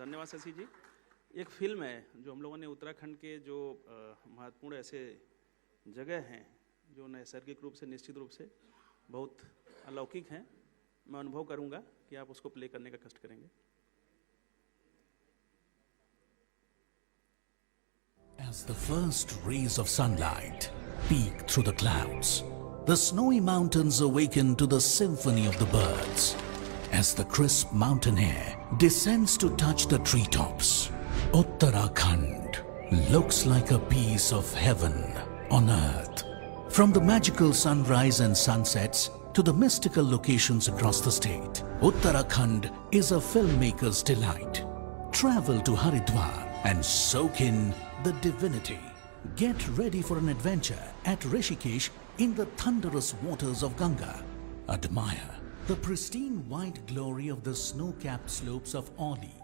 धन्यवाद शशि जी। एक फिल्म है जो हम लोगों ने उत्तराखंड के जो महत्वपूर्ण ऐसे जगह हैं जो नैसर्गिक रूप से निश्चित रूप से बहुत अलौकिक हैं, मैं अनुभव करूंगा कि आप उसको प्ले करने का कष्ट करेंगे। As the first rays of sunlight peek through the clouds, the snowy mountains awaken to the symphony of the birds. As the crisp mountain air descends to touch the treetops, Uttarakhand looks like a piece of heaven on earth. From the magical sunrise and sunsets to the mystical locations across the state, Uttarakhand is a filmmaker's delight. Travel to Haridwar and soak in the divinity. Get ready for an adventure at Rishikesh in the thunderous waters of Ganga. Admire the pristine white glory of the snow-capped slopes of Oli,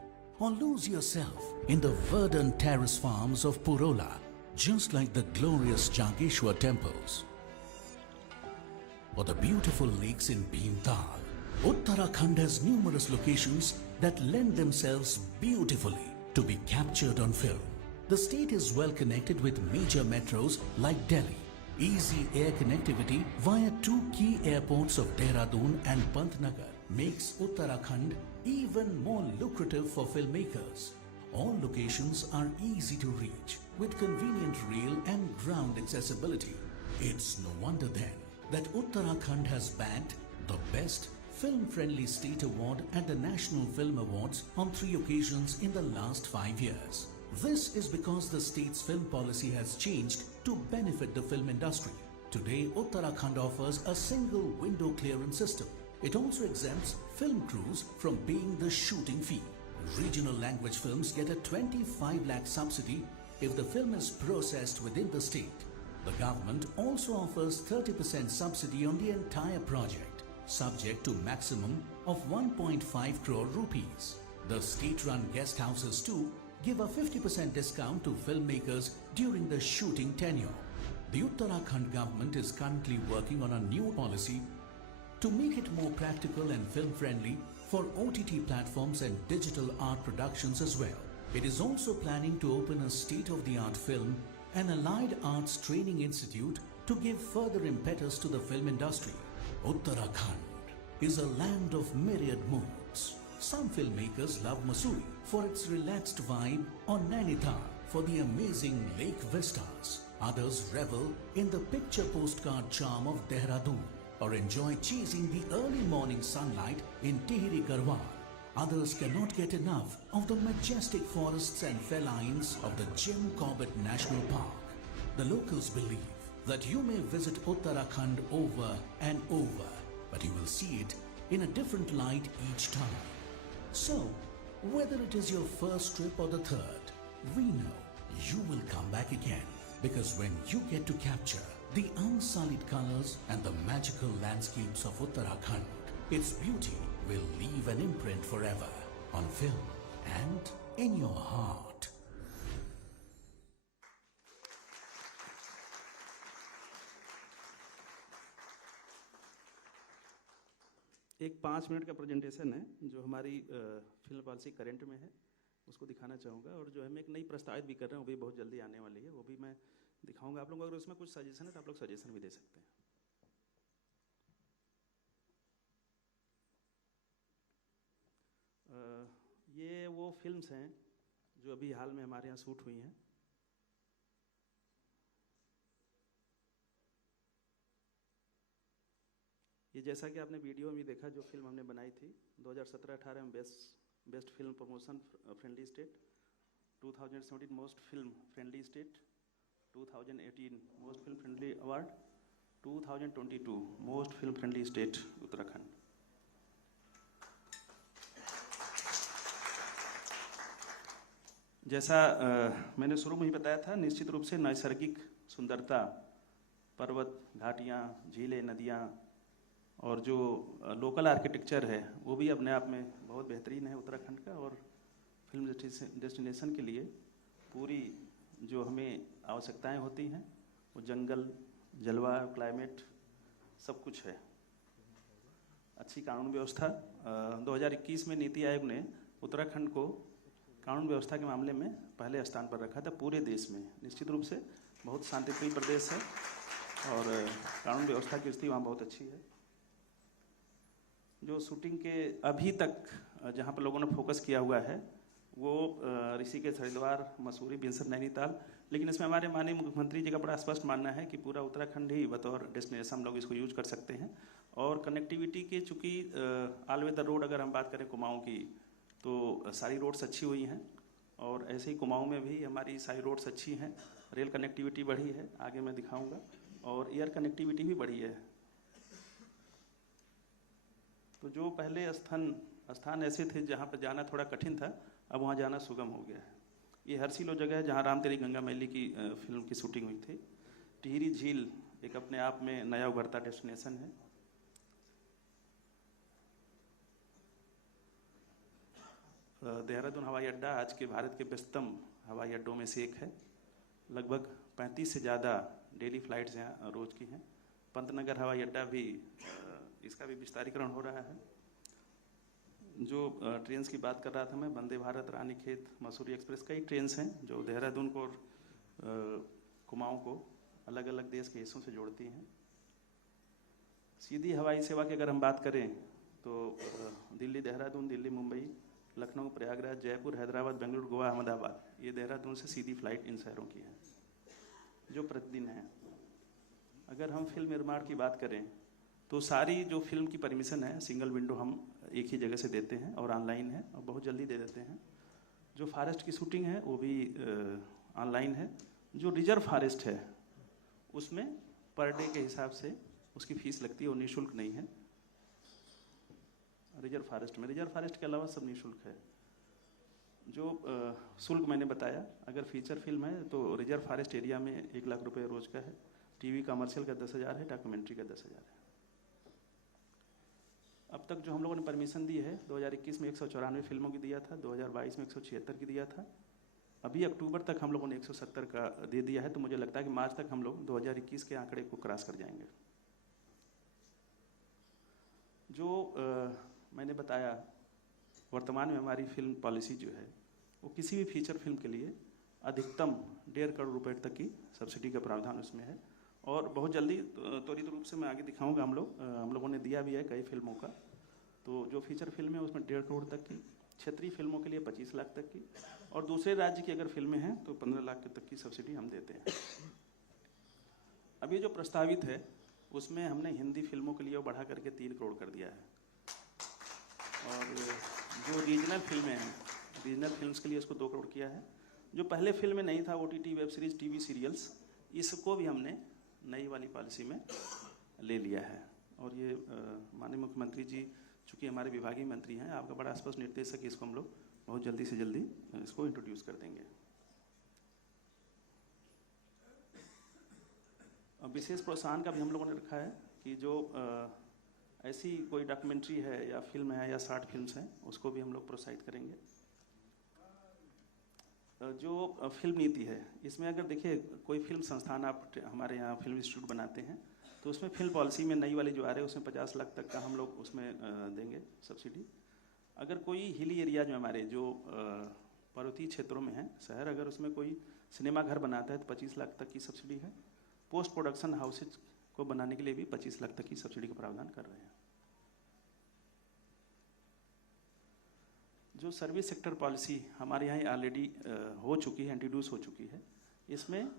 or lose yourself in the verdant terrace farms of Purola, just like the glorious Jageshwar temples, or the beautiful lakes in Bhimtal. Uttarakhand has numerous locations that lend themselves beautifully to be captured on film. The state is well connected with major metros like Delhi. Easy air connectivity via two key airports of Dehradun and Pantnagar makes Uttarakhand even more lucrative for filmmakers. All locations are easy to reach with convenient rail and ground accessibility. It's no wonder then that Uttarakhand has bagged the Best Film-Friendly State Award at the National Film Awards on 3 occasions in the last 5 years. This is because the state's film policy has changed to benefit the film industry. Today, Uttarakhand offers a single window clearance system. It also exempts film crews from paying the shooting fee. Regional language films get a 25 lakh subsidy if the film is processed within the state. The government also offers 30% subsidy on the entire project, subject to maximum of 1.5 crore rupees. The state-run guest houses too give a 50% discount to filmmakers during the shooting tenure. The Uttarakhand government is currently working on a new policy to make it more practical and film-friendly for OTT platforms and digital art productions as well. It is also planning to open a state-of-the-art film and allied arts training institute to give further impetus to the film industry. Uttarakhand is a land of myriad moods. Some filmmakers love Mussoorie for its relaxed vibe, or Nainital for the amazing lake vistas. Others revel in the picture postcard charm of Dehradun, or enjoy chasing the early morning sunlight in Tihri Garhwal. Others cannot get enough of the majestic forests and felines of the Jim Corbett National Park. The locals believe that you may visit Uttarakhand over and over, but you will see it in a different light each time. So, whether it is your first trip or the third, we know you will come back again, because when you get to capture the unsullied colors and the magical landscapes of Uttarakhand, its beauty will leave an imprint forever on film and in your heart. एक 5 minute का presentation है जो हमारी film policy current में है, उसको दिखाना चाहूँगा। और जो हम एक नई प्रस्तावित भी कर रहे हैं, वो भी बहुत जल्दी आने वाली है, वो भी मैं दिखाऊंगा आप लोगों को। अगर उसमें कुछ सजेशन है तो आप लोग सजेशन भी दे सकते हैं। ये वो फिल्म्स हैं जो अभी हाल में हमारे यहाँ शूट हुई हैं। ये जैसा कि आपने वीडियो में भी देखा, जो फिल्म हमने बनाई थी 2017-18 में best film promotion friendly state, 2017 most film friendly state, 2018 most film friendly award, 2022 most film friendly state Uttarakhand. जैसा मैंने शुरू में ही बताया था, निश्चित रूप से नैसर्गिक सुंदरता, पर्वत, घाटियाँ, झीलें, नदियाँ और जो लोकल आर्किटेक्चर है वो भी अपने आप में बहुत बेहतरीन है उत्तराखंड का। और फिल्म डेस्टिनेशन के लिए पूरी जो हमें आवश्यकताएं होती हैं वो जंगल, जलवायु, क्लाइमेट सब कुछ है। अच्छी कानून व्यवस्था। 2021 में नीति आयोग ने उत्तराखंड को कानून व्यवस्था के मामले में पहले स्थान पर रखा था पूरे देश में। निश्चित रूप से बहुत शांतिप्रिय प्रदेश है और कानून व्यवस्था की स्थिति वहाँ बहुत अच्छी है। जो शूटिंग के अभी तक जहाँ पर लोगों ने फोकस किया हुआ है वो ऋषिकेश, हरिद्वार, मसूरी, बिनसर, नैनीताल, लेकिन इसमें हमारे माननीय मुख्यमंत्री जी का बड़ा स्पष्ट मानना है कि पूरा उत्तराखंड ही बतौर डेस्टिनेशन हम लोग इसको यूज कर सकते हैं। और कनेक्टिविटी के चूँकि ऑल वे द रोड अगर हम बात करें कुमाऊँ की, तो सारी रोड्स अच्छी हुई हैं और ऐसे ही कुमाऊँ में भी हमारी सारी रोड्स अच्छी हैं। रेल कनेक्टिविटी बढ़ी है, आगे मैं दिखाऊंगा, और एयर कनेक्टिविटी भी बढ़ी है। तो जो पहले स्थान ऐसे थे जहाँ पर जाना थोड़ा कठिन था, अब वहाँ जाना सुगम हो गया है। ये हरसिल वो जगह है जहाँ राम तेरी गंगा मैली की फिल्म की शूटिंग हुई थी। टिहरी झील एक अपने आप में नया उभरता डेस्टिनेशन है। देहरादून हवाई अड्डा आज के भारत के व्यस्तम हवाई अड्डों में से एक है। लगभग 35 से ज़्यादा डेली फ्लाइट्स यहाँ रोज़ की हैं। पंतनगर हवाई अड्डा भी इसका भी विस्तारीकरण हो रहा है। जो ट्रेन्स की बात कर रहा था मैं, वंदे भारत, रानीखेत, मसूरी एक्सप्रेस, कई ट्रेन्स हैं जो देहरादून को और कुमाऊँ को अलग अलग देश के हिस्सों से जोड़ती हैं। सीधी हवाई सेवा की अगर हम बात करें तो दिल्ली देहरादून, दिल्ली मुंबई, लखनऊ, प्रयागराज, जयपुर, हैदराबाद, बेंगलुरु, गोवा, अहमदाबाद, ये देहरादून से सीधी फ्लाइट इन शहरों की है जो प्रतिदिन है। अगर हम फिल्म निर्माण की बात करें तो सारी जो फिल्म की परमिशन है सिंगल विंडो हम एक ही जगह से देते हैं और ऑनलाइन है और बहुत जल्दी दे देते हैं। जो फॉरेस्ट की शूटिंग है वो भी ऑनलाइन है। जो रिजर्व फॉरेस्ट है उसमें पर डे के हिसाब से उसकी फीस लगती है, वो निःशुल्क नहीं है। रिजर्व फॉरेस्ट के अलावा सब निःशुल्क है। जो शुल्क मैंने बताया, अगर फीचर फिल्म है तो रिजर्व फॉरेस्ट एरिया में 1 लाख रुपए रोज का है, टीवी कमर्शियल का 10,000 है, डॉक्यूमेंट्री का 10,000 है। अब तक जो हम लोगों ने परमिशन दी है 2021 में 194 फिल्मों की दिया था, 2022 में 176 की दिया था, अभी अक्टूबर तक हम लोगों ने 170 का दे दिया है। तो मुझे लगता है कि मार्च तक हम लोग 2021 के आंकड़े को क्रॉस कर जाएंगे। जो मैंने बताया वर्तमान में हमारी फिल्म पॉलिसी जो है वो किसी भी फीचर फिल्म के लिए अधिकतम 1.5 करोड़ रुपए तक की सब्सिडी का प्रावधान उसमें है। और बहुत जल्दी त्वरित रूप से मैं आगे दिखाऊंगा, हम लोगों ने दिया भी है कई फिल्मों का। तो जो फीचर फिल्म है उसमें 1.5 करोड़ तक की, क्षेत्रीय फिल्मों के लिए 25 लाख तक की, और दूसरे राज्य की अगर फिल्में हैं तो 15 लाख तक की सब्सिडी हम देते हैं। अभी जो प्रस्तावित है उसमें हमने हिंदी फिल्मों के लिए वो बढ़ा करके 3 करोड़ कर दिया है। और जो रीजनल फिल्में हैं, रीजनल फिल्म्स के लिए इसको 2 करोड़ किया है। जो पहले फिल्म में नहीं था, OTT, web series, TV serials, इसको भी हमने नई वाली पॉलिसी में ले लिया है। और ये माननीय मुख्यमंत्री जी चूँकि हमारे विभागीय मंत्री हैं, आपका बड़ा स्पष्ट निर्देश है कि इसको हम लोग बहुत जल्दी से जल्दी इसको इंट्रोड्यूस कर देंगे। विशेष प्रोत्साहन का भी हम लोगों ने रखा है कि जो ऐसी कोई डॉक्यूमेंट्री है या फिल्म है या शॉर्ट फिल्म्स हैं उसको भी हम लोग प्रोत्साहित करेंगे। जो फिल्म नीति है इसमें अगर देखिए कोई फिल्म संस्थान आप हमारे यहाँ फिल्म इंस्टीट्यूट बनाते हैं तो उसमें फिल्म पॉलिसी में नई वाली जो आ रही है उसमें 50 लाख तक का हम लोग उसमें देंगे सब्सिडी। अगर कोई हिली एरियाज में हमारे जो पर्वतीय क्षेत्रों में है शहर, अगर उसमें कोई सिनेमा घर बनाता है तो 25 लाख तक की सब्सिडी है। पोस्ट प्रोडक्शन हाउसेज को बनाने के लिए भी 25 लाख तक की सब्सिडी का प्रावधान कर रहे हैं। जो सर्विस सेक्टर पॉलिसी हमारे यहाँ ऑलरेडी हो चुकी है, इंट्रोड्यूस हो चुकी है। इसमें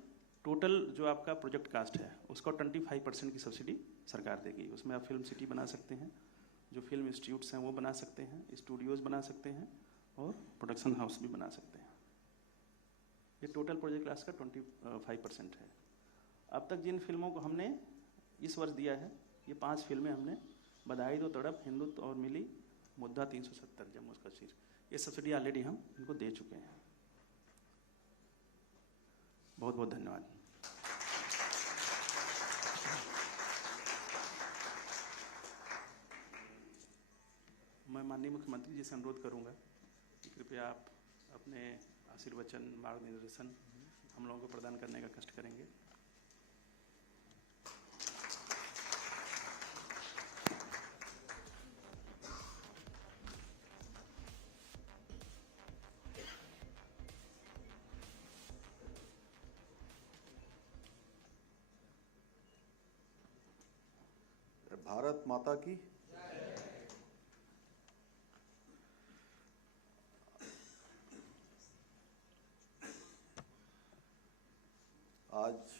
टोटल जो आपका प्रोजेक्ट कास्ट है उसको 25% की सब्सिडी सरकार देगी। उसमें आप फिल्म सिटी बना सकते हैं, जो फिल्म इंस्टीट्यूट्स हैं वो बना सकते हैं, स्टूडियोज़ बना सकते हैं और प्रोडक्शन हाउस भी बना सकते हैं। ये टोटल प्रोजेक्ट कास्ट का 25% है। अब तक जिन फिल्मों को हमने इस वर्ष दिया है, ये 5 फिल्में हमने, बधाई दो तड़प, हिंदुत्व और मिली, मुद्दा 370, जम्मू कश्मीर, ये सब्सिडी ऑलरेडी हम इनको दे चुके हैं। बहुत बहुत धन्यवाद। मैं माननीय मुख्यमंत्री जी से अनुरोध करूंगा कि कृपया आप अपने आशीर्वचन, मार्गदर्शन हम लोगों को प्रदान करने का कष्ट करेंगे। भारत माता की। आज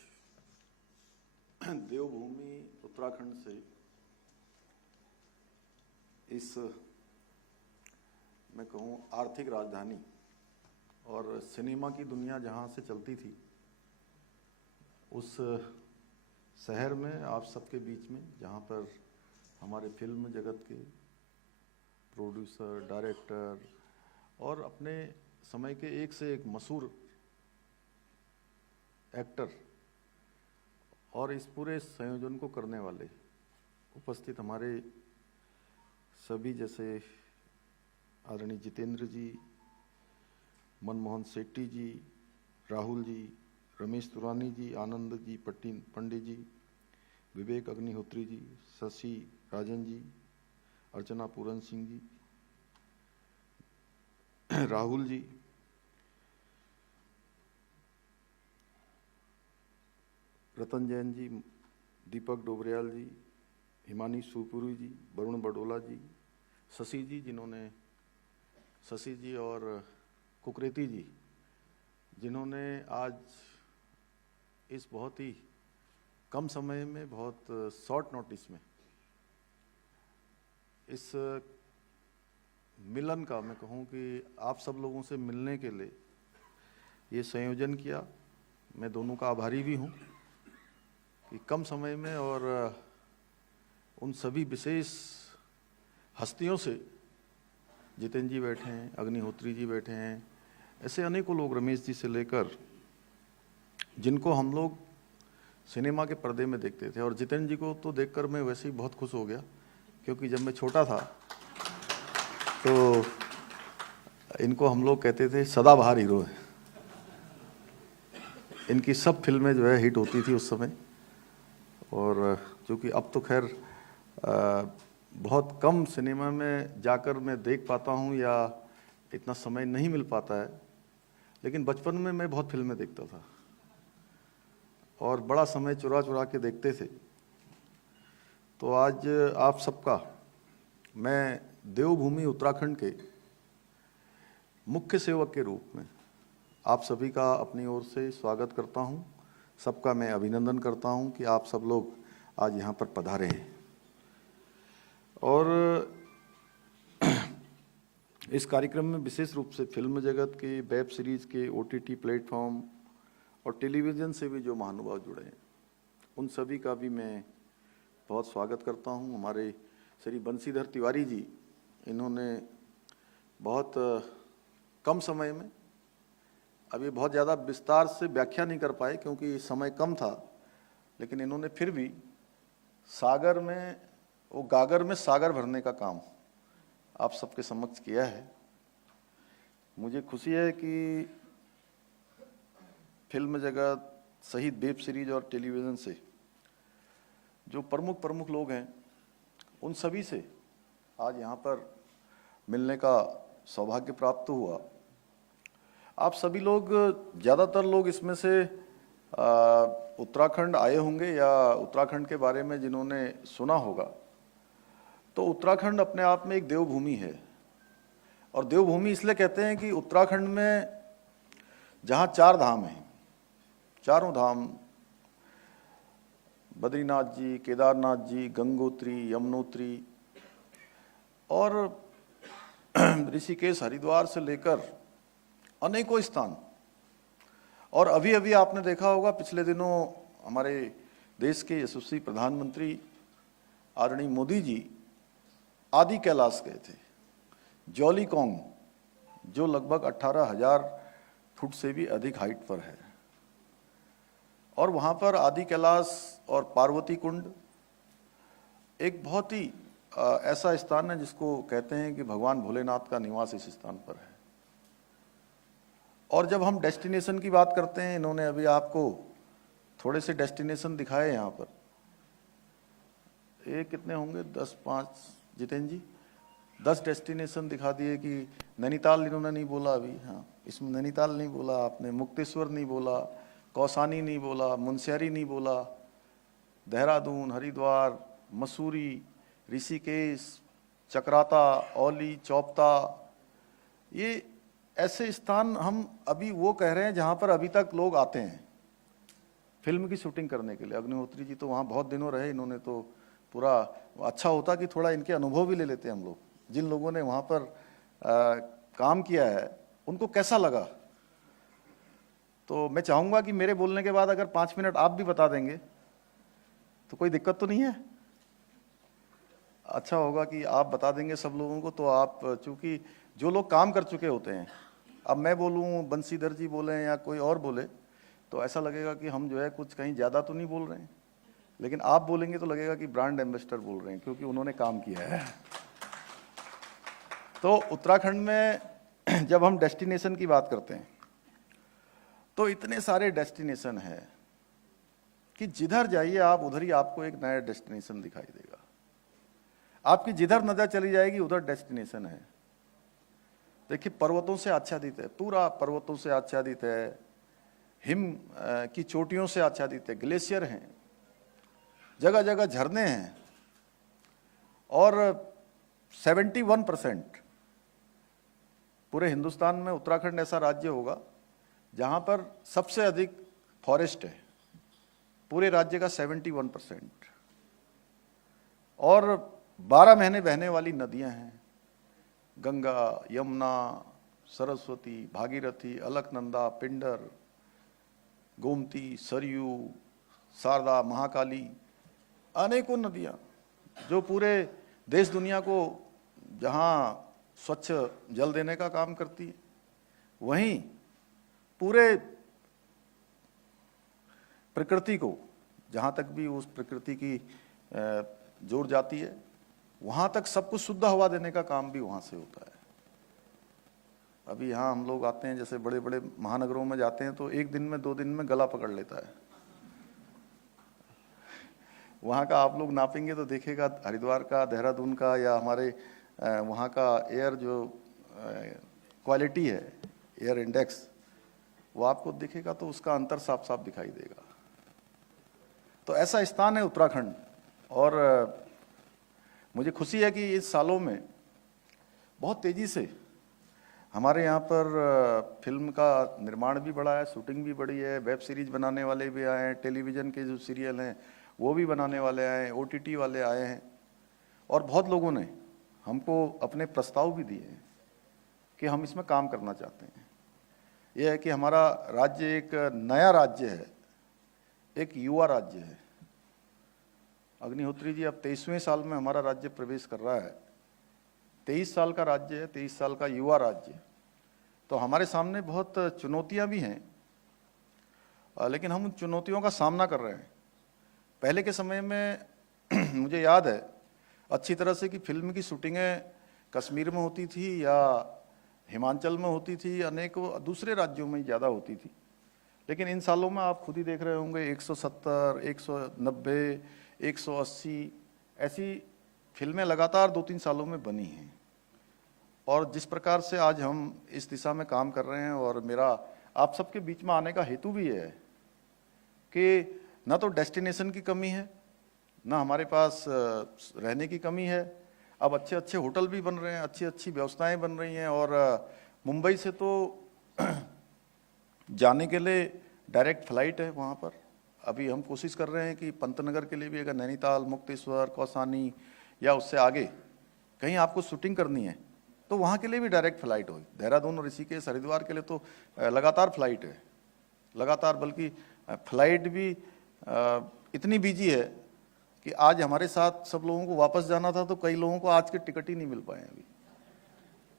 देवभूमि उत्तराखंड से इस, मैं कहूँ, आर्थिक राजधानी और सिनेमा की दुनिया जहाँ से चलती थी, उस शहर में आप सबके बीच में, जहाँ पर हमारे फिल्म जगत के प्रोड्यूसर, डायरेक्टर और अपने समय के एक से एक मशहूर एक्टर और इस पूरे संयोजन को करने वाले उपस्थित हमारे सभी, जैसे आदरणीय जितेंद्र जी, मनमोहन सेट्टी जी, राहुल जी, रमेश तुरानी जी, आनंद जी, पंडित जी, विवेक अग्निहोत्री जी, शशि राजन जी, अर्चना पूरन सिंह जी, राहुल जी, रतन जैन जी, दीपक डोबरियाल जी, हिमानी सुरपुरी जी, वरुण बडोला जी, शशि जी और कुकरेती जी, जिन्होंने आज इस बहुत ही कम समय में, बहुत शॉर्ट नोटिस में इस मिलन का, मैं कहूँ कि आप सब लोगों से मिलने के लिए ये संयोजन किया। मैं दोनों का आभारी भी हूँ कि कम समय में और उन सभी विशेष हस्तियों से, जितेंद्र जी बैठे हैं, अग्निहोत्री जी बैठे हैं, ऐसे अनेकों लोग, रमेश जी से लेकर, जिनको हम लोग सिनेमा के पर्दे में देखते थे। और जितेंद्र जी को तो देखकर मैं वैसे ही बहुत खुश हो गया, क्योंकि जब मैं छोटा था तो इनको हम लोग कहते थे सदाबहार हीरो है। इनकी सब फिल्में जो है हिट होती थी उस समय। और चूँकि अब तो खैर बहुत कम सिनेमा में जाकर मैं देख पाता हूँ या इतना समय नहीं मिल पाता है, लेकिन बचपन में मैं बहुत फिल्में देखता था और बड़ा समय चुरा चुरा के देखते थे। तो आज आप सबका मैं देवभूमि उत्तराखंड के मुख्य सेवक के रूप में आप सभी का अपनी ओर से स्वागत करता हूं। सबका मैं अभिनंदन करता हूं कि आप सब लोग आज यहाँ पर पधारे हैं। और इस कार्यक्रम में विशेष रूप से फिल्म जगत के, वेब सीरीज के, OTT प्लेटफॉर्म और टेलीविज़न से भी जो महानुभाव जुड़े हैं, उन सभी का भी मैं बहुत स्वागत करता हूं। हमारे श्री बंशीधर तिवारी जी, इन्होंने बहुत कम समय में, अभी बहुत ज़्यादा विस्तार से व्याख्या नहीं कर पाए क्योंकि समय कम था, लेकिन इन्होंने फिर भी सागर में, वो गागर में सागर भरने का काम आप सबके समक्ष किया है। मुझे खुशी है कि फिल्म जगत सहित वेब सीरीज और टेलीविज़न से जो प्रमुख लोग हैं, उन सभी से आज यहाँ पर मिलने का सौभाग्य प्राप्त हुआ। आप सभी लोग, ज़्यादातर लोग इसमें से उत्तराखंड आए होंगे या उत्तराखंड के बारे में जिन्होंने सुना होगा, तो उत्तराखंड अपने आप में एक देवभूमि है। और देवभूमि इसलिए कहते हैं कि उत्तराखंड में जहाँ 4 धाम हैं, चारों धाम, बद्रीनाथ जी, केदारनाथ जी, गंगोत्री, यमुनोत्री और ऋषिकेश, हरिद्वार से लेकर अनेकों स्थान। और अभी अभी आपने देखा होगा, पिछले दिनों हमारे देश के यशस्वी प्रधानमंत्री आदरणीय मोदी जी आदि कैलाश गए थे, जौलीकोंग, जो लगभग 18,000 फुट से भी अधिक हाइट पर है। और वहाँ पर आदि कैलाश और पार्वती कुंड एक बहुत ही ऐसा स्थान है जिसको कहते हैं कि भगवान भोलेनाथ का निवास इस स्थान पर है। और जब हम डेस्टिनेशन की बात करते हैं, इन्होंने अभी आपको थोड़े से डेस्टिनेशन दिखाए यहाँ पर। ये कितने होंगे? 10-5 जितेंद्र जी, 10 डेस्टिनेशन दिखा दिए। कि नैनीताल इन्होंने नहीं बोला अभी, हाँ, इसमें नैनीताल नहीं बोला आपने, मुक्तेश्वर नहीं बोला, कौसानी नहीं बोला, मुनस्यारी नहीं बोला, देहरादून, हरिद्वार, मसूरी, ऋषिकेश, चक्राता, औली, चौपता, ये ऐसे स्थान हम अभी वो कह रहे हैं जहाँ पर अभी तक लोग आते हैं फिल्म की शूटिंग करने के लिए। अग्निहोत्री जी तो वहाँ बहुत दिनों रहे, इन्होंने तो पूरा, अच्छा होता कि थोड़ा इनके अनुभव भी ले लेते हैं हम लोग। जिन लोगों ने वहाँ पर काम किया है उनको कैसा लगा। तो मैं चाहूँगा कि मेरे बोलने के बाद अगर 5 मिनट आप भी बता देंगे तो कोई दिक्कत तो नहीं है। अच्छा होगा कि आप बता देंगे सब लोगों को। तो आप, चूँकि जो लोग काम कर चुके होते हैं, अब मैं बोलूँ, बंसीधर जी बोले या कोई और बोले, तो ऐसा लगेगा कि हम जो है कुछ कहीं ज़्यादा तो नहीं बोल रहे हैं, लेकिन आप बोलेंगे तो लगेगा कि ब्रांड एम्बेसडर बोल रहे हैं, क्योंकि उन्होंने काम किया है। तो उत्तराखंड में जब हम डेस्टिनेशन की बात करते हैं तो इतने सारे डेस्टिनेशन हैं कि जिधर जाइए आप उधर ही आपको एक नया डेस्टिनेशन दिखाई देगा। आपकी जिधर नजर चली जाएगी उधर डेस्टिनेशन है। देखिए, पर्वतों से आच्छादित है, पूरा पर्वतों से आच्छादित है, हिम की चोटियों से आच्छादित है, ग्लेशियर हैं, जगह जगह झरने हैं, और 71% पूरे हिंदुस्तान में उत्तराखंड ऐसा राज्य होगा जहां पर सबसे अधिक फॉरेस्ट है, पूरे राज्य का 71%, और 12 महीने बहने वाली नदियां हैं, गंगा, यमुना, सरस्वती, भागीरथी, अलकनंदा, पिंडर, गोमती, सरयू, शारदा, महाकाली, अनेकों नदियां जो पूरे देश दुनिया को जहां स्वच्छ जल देने का काम करती है, वहीं पूरे प्रकृति को, जहां तक भी उस प्रकृति की जोर जाती है, वहां तक सब कुछ शुद्ध हवा देने का काम भी वहां से होता है। अभी यहाँ हम लोग आते हैं, जैसे बड़े बड़े महानगरों में जाते हैं तो एक दिन में 2 दिन में गला पकड़ लेता है। वहाँ का आप लोग नापेंगे तो देखिएगा, हरिद्वार का, देहरादून का, या हमारे वहाँ का एयर जो क्वालिटी है, एयर इंडेक्स, वो आपको दिखेगा तो उसका अंतर साफ साफ दिखाई देगा। तो ऐसा स्थान है उत्तराखंड। और मुझे खुशी है कि इस सालों में बहुत तेज़ी से हमारे यहाँ पर फिल्म का निर्माण भी बढ़ा है, शूटिंग भी बढ़ी है, वेब सीरीज बनाने वाले भी आए हैं, टेलीविज़न के जो सीरियल हैं वो भी बनाने वाले आए हैं, OTT वाले आए हैं, और बहुत लोगों ने हमको अपने प्रस्ताव भी दिए हैं कि हम इसमें काम करना चाहते हैं। यह है कि हमारा राज्य एक नया राज्य है, एक युवा राज्य है। अग्निहोत्री जी अब 23वें साल में हमारा राज्य प्रवेश कर रहा है। 23 साल का राज्य है, 23 साल का युवा राज्य। तो हमारे सामने बहुत चुनौतियां भी हैं, लेकिन हम उन चुनौतियों का सामना कर रहे हैं। पहले के समय में मुझे याद है अच्छी तरह से कि फिल्म की शूटिंगें कश्मीर में होती थी या हिमाचल में होती थी, अनेक दूसरे राज्यों में ज़्यादा होती थी। लेकिन इन सालों में आप खुद ही देख रहे होंगे 170, 190, 180 ऐसी फिल्में लगातार 2-3 सालों में बनी हैं। और जिस प्रकार से आज हम इस दिशा में काम कर रहे हैं, और मेरा आप सबके बीच में आने का हेतु भी है कि ना तो डेस्टिनेशन की कमी है, ना हमारे पास रहने की कमी है। अब अच्छे अच्छे होटल भी बन रहे हैं, अच्छी अच्छी व्यवस्थाएं बन रही हैं, और मुंबई से तो जाने के लिए डायरेक्ट फ्लाइट है वहाँ पर। अभी हम कोशिश कर रहे हैं कि पंतनगर के लिए भी, अगर नैनीताल, मुक्तेश्वर, कौसानी या उससे आगे कहीं आपको शूटिंग करनी है तो वहाँ के लिए भी डायरेक्ट फ्लाइट हो। देहरादून और ऋषिकेश, हरिद्वार के लिए तो लगातार फ्लाइट है, लगातार, बल्कि फ्लाइट भी इतनी बिजी है कि आज हमारे साथ सब लोगों को वापस जाना था तो कई लोगों को आज के टिकट ही नहीं मिल पाए अभी।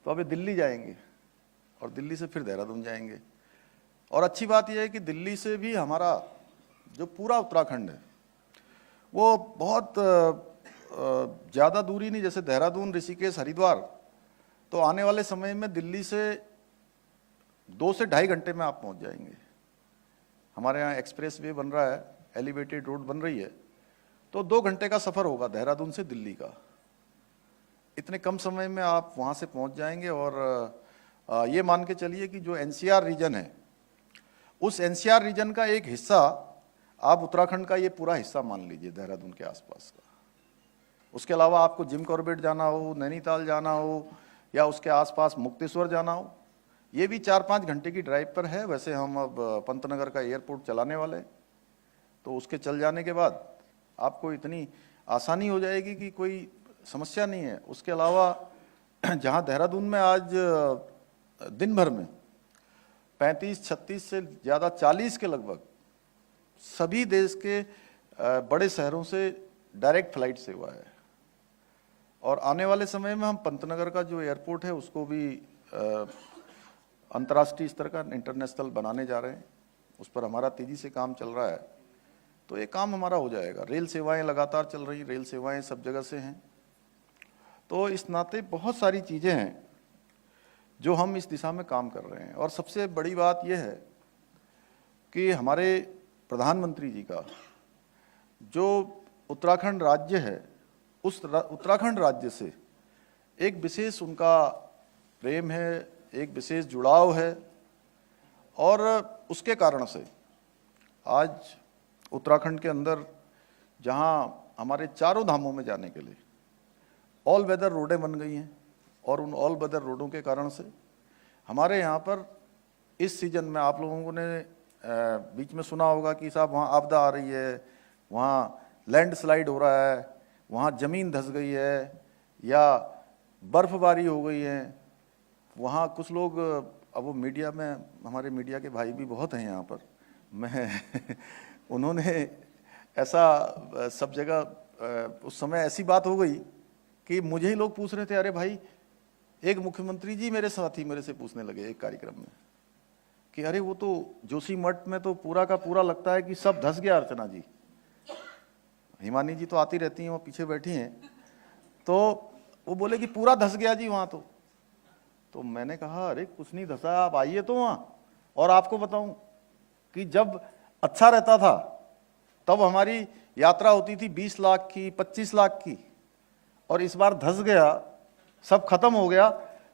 तो अभी दिल्ली जाएंगे और दिल्ली से फिर देहरादून जाएंगे। और अच्छी बात यह है कि दिल्ली से भी हमारा जो पूरा उत्तराखंड है वो बहुत ज़्यादा दूरी नहीं, जैसे देहरादून, ऋषिकेश, हरिद्वार, तो आने वाले समय में दिल्ली से 2 से ढाई घंटे में आप पहुंच जाएंगे। हमारे यहाँ एक्सप्रेस वे बन रहा है, एलिवेटेड रोड बन रही है, तो 2 घंटे का सफ़र होगा देहरादून से दिल्ली का। इतने कम समय में आप वहाँ से पहुँच जाएंगे। और ये मान के चलिए कि जो NCR रीजन है, उस NCR रीजन का एक हिस्सा आप उत्तराखंड का ये पूरा हिस्सा मान लीजिए, देहरादून के आसपास का। उसके अलावा आपको जिम कॉर्बेट जाना हो, नैनीताल जाना हो या उसके आसपास मुक्तेश्वर जाना हो, ये भी 4-5 घंटे की ड्राइव पर है। वैसे हम अब पंतनगर का एयरपोर्ट चलाने वाले हैं, तो उसके चल जाने के बाद आपको इतनी आसानी हो जाएगी कि कोई समस्या नहीं है। उसके अलावा जहाँ देहरादून में आज दिन भर में 35-36 से ज़्यादा 40 के लगभग सभी देश के बड़े शहरों से डायरेक्ट फ्लाइट सेवा है, और आने वाले समय में हम पंतनगर का जो एयरपोर्ट है उसको भी अंतर्राष्ट्रीय स्तर का इंटरनेशनल बनाने जा रहे हैं। उस पर हमारा तेज़ी से काम चल रहा है, तो ये काम हमारा हो जाएगा। रेल सेवाएं लगातार चल रही, रेल सेवाएं सब जगह से हैं। तो इस नाते बहुत सारी चीज़ें हैं जो हम इस दिशा में काम कर रहे हैं। और सबसे बड़ी बात यह है कि हमारे प्रधानमंत्री जी का जो उत्तराखंड राज्य है, उस उत्तराखंड राज्य से एक विशेष उनका प्रेम है, एक विशेष जुड़ाव है, और उसके कारण से आज उत्तराखंड के अंदर जहां हमारे चारों धामों में जाने के लिए ऑल वेदर रोडें बन गई हैं, और उन ऑल वेदर रोडों के कारण से हमारे यहाँ पर इस सीजन में आप लोगों ने बीच में सुना होगा कि साहब वहाँ आपदा आ रही है, वहाँ लैंडस्लाइड हो रहा है, वहाँ ज़मीन धंस गई है या बर्फबारी हो गई है। वहाँ कुछ लोग, अब वो मीडिया में, हमारे मीडिया के भाई भी बहुत हैं यहाँ पर, मैं उन्होंने ऐसा सब जगह उस समय ऐसी बात हो गई कि मुझे ही लोग पूछ रहे थे, अरे भाई, एक मुख्यमंत्री जी मेरे साथी मेरे से पूछने लगे एक कार्यक्रम में कि अरे वो तो जोशीमठ में तो पूरा का पूरा लगता है कि सब धंस गया। अर्चना जी, हिमानी जी तो आती रहती हैं, वो पीछे बैठी हैं, तो वो बोले कि पूरा धंस गया जी वहाँ। तो मैंने कहा अरे कुछ नहीं धंसा, आप आइए तो वहाँ, और आपको बताऊं कि जब अच्छा रहता था तब हमारी यात्रा होती थी 20 लाख की, 25 लाख की, और इस बार धंस गया, सब खत्म हो गया,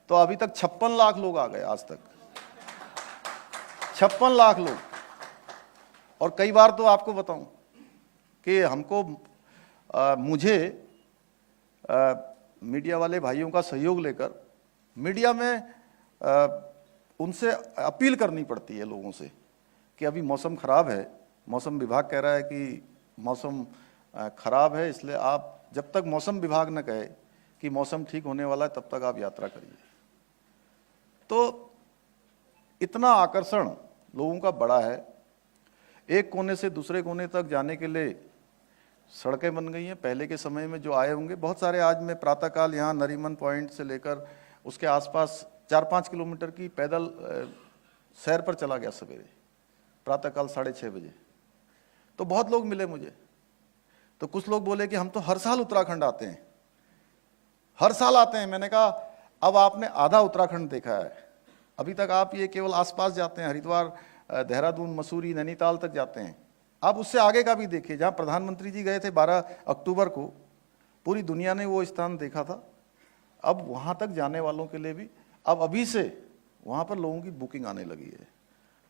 तो अभी तक 56 लाख लोग आ गए, आज तक 56 लाख लोग। और कई बार तो आपको बताऊं कि हमको मुझे मीडिया वाले भाइयों का सहयोग लेकर मीडिया में उनसे अपील करनी पड़ती है लोगों से कि अभी मौसम खराब है, मौसम विभाग कह रहा है कि मौसम खराब है, इसलिए आप जब तक मौसम विभाग न कहे कि मौसम ठीक होने वाला है तब तक आप यात्रा करिए। तो इतना आकर्षण लोगों का बड़ा है। एक कोने से दूसरे कोने तक जाने के लिए सड़कें बन गई हैं। पहले के समय में जो आए होंगे बहुत सारे, आज मैं प्रातःकाल यहाँ नरीमन पॉइंट से लेकर उसके आसपास 4-5 किलोमीटर की पैदल सैर पर चला गया सवेरे, प्रातःकाल 6:30 बजे। तो बहुत लोग मिले मुझे, तो कुछ लोग बोले कि हम तो हर साल उत्तराखंड आते हैं, हर साल आते हैं। मैंने कहा अब आपने आधा उत्तराखंड देखा है, अभी तक आप ये केवल आसपास जाते हैं, हरिद्वार, देहरादून, मसूरी, नैनीताल तक जाते हैं। आप उससे आगे का भी देखिए, जहाँ प्रधानमंत्री जी गए थे 12 अक्टूबर को, पूरी दुनिया ने वो स्थान देखा था। अब वहाँ तक जाने वालों के लिए भी अब अभी से वहाँ पर लोगों की बुकिंग आने लगी है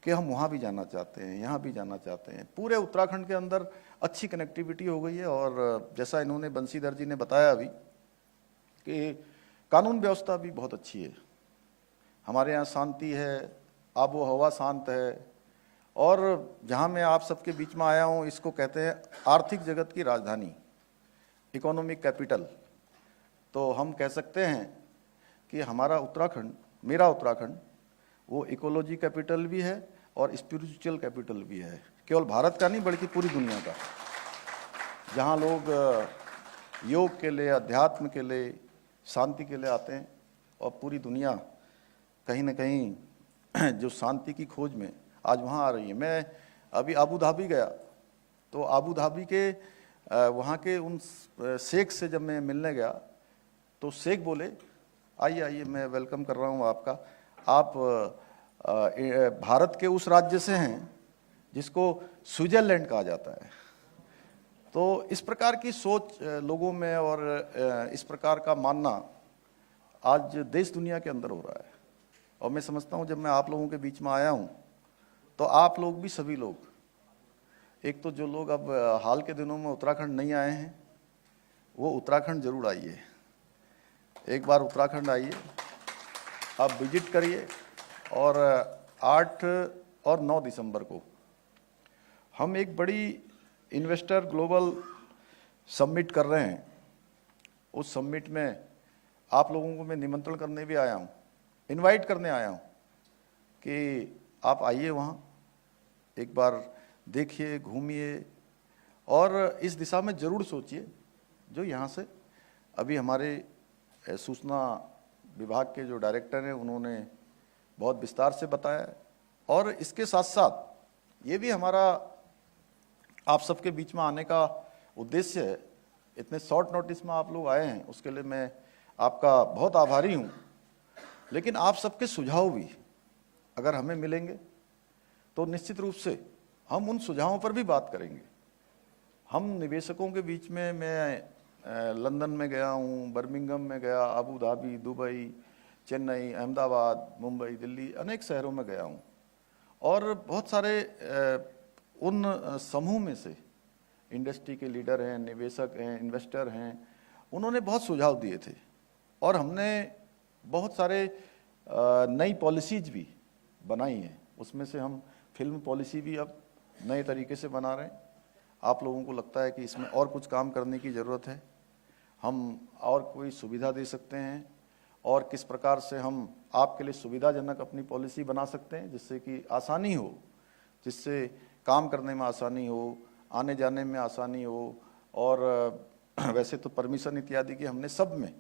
कि हम वहाँ भी जाना चाहते हैं, यहाँ भी जाना चाहते हैं। पूरे उत्तराखंड के अंदर अच्छी कनेक्टिविटी हो गई है। और जैसा इन्होंने बंसीधर जी ने बताया अभी कि कानून व्यवस्था भी बहुत अच्छी है, हमारे यहाँ शांति है, आबो हवा शांत है। और जहाँ मैं आप सबके बीच में आया हूँ, इसको कहते हैं आर्थिक जगत की राजधानी, इकोनॉमिक कैपिटल। तो हम कह सकते हैं कि हमारा उत्तराखंड, मेरा उत्तराखंड, वो इकोलॉजी कैपिटल भी है और स्पिरिचुअल कैपिटल भी है, केवल भारत का नहीं बल्कि पूरी दुनिया का, जहाँ लोग योग के लिए, अध्यात्म के लिए, शांति के लिए आते हैं। और पूरी दुनिया कहीं ना कहीं जो शांति की खोज में आज वहाँ आ रही है। मैं अभी अबू धाबी गया, तो अबू धाबी के वहाँ के उन शेख से जब मैं मिलने गया, तो शेख बोले आइए आइए, मैं वेलकम कर रहा हूँ आपका, आप भारत के उस राज्य से हैं जिसको स्विट्जरलैंड कहा जाता है। तो इस प्रकार की सोच लोगों में और इस प्रकार का मानना आज देश दुनिया के अंदर हो रहा है। और मैं समझता हूँ जब मैं आप लोगों के बीच में आया हूँ, तो आप लोग भी, सभी लोग, एक तो जो लोग अब हाल के दिनों में उत्तराखंड नहीं आए हैं, वो उत्तराखंड जरूर आइए। एक बार उत्तराखंड आइए, आप विजिट करिए। और 8 और 9 दिसंबर को हम एक बड़ी इन्वेस्टर ग्लोबल समिट कर रहे हैं। उस समिट में आप लोगों को मैं निमंत्रण करने भी आया हूँ, इनवाइट करने आया हूँ कि आप आइए, वहाँ एक बार देखिए, घूमिए और इस दिशा में ज़रूर सोचिए जो यहाँ से अभी हमारे सूचना विभाग के जो डायरेक्टर हैं उन्होंने बहुत विस्तार से बताया। और इसके साथ साथ ये भी हमारा आप सबके बीच में आने का उद्देश्य है। इतने शॉर्ट नोटिस में आप लोग आए हैं, उसके लिए मैं आपका बहुत आभारी हूँ। लेकिन आप सबके सुझाव भी अगर हमें मिलेंगे तो निश्चित रूप से हम उन सुझावों पर भी बात करेंगे। हम निवेशकों के बीच में, मैं लंदन में गया हूँ, बर्मिंघम में गया, Abu Dhabi, Dubai, Chennai, Ahmedabad, Mumbai, Delhi, अनेक शहरों में गया हूँ। और बहुत सारे उन समूह में से इंडस्ट्री के लीडर हैं, निवेशक हैं, इन्वेस्टर हैं, उन्होंने बहुत सुझाव दिए थे। और हमने बहुत सारे नई पॉलिसीज भी बनाई हैं। उसमें से हम फिल्म पॉलिसी भी अब नए तरीके से बना रहे हैं। आप लोगों को लगता है कि इसमें और कुछ काम करने की ज़रूरत है, हम और कोई सुविधा दे सकते हैं, और किस प्रकार से हम आपके लिए सुविधाजनक अपनी पॉलिसी बना सकते हैं जिससे कि आसानी हो, जिससे काम करने में आसानी हो, आने जाने में आसानी हो। और वैसे तो परमिशन इत्यादि की हमने सब में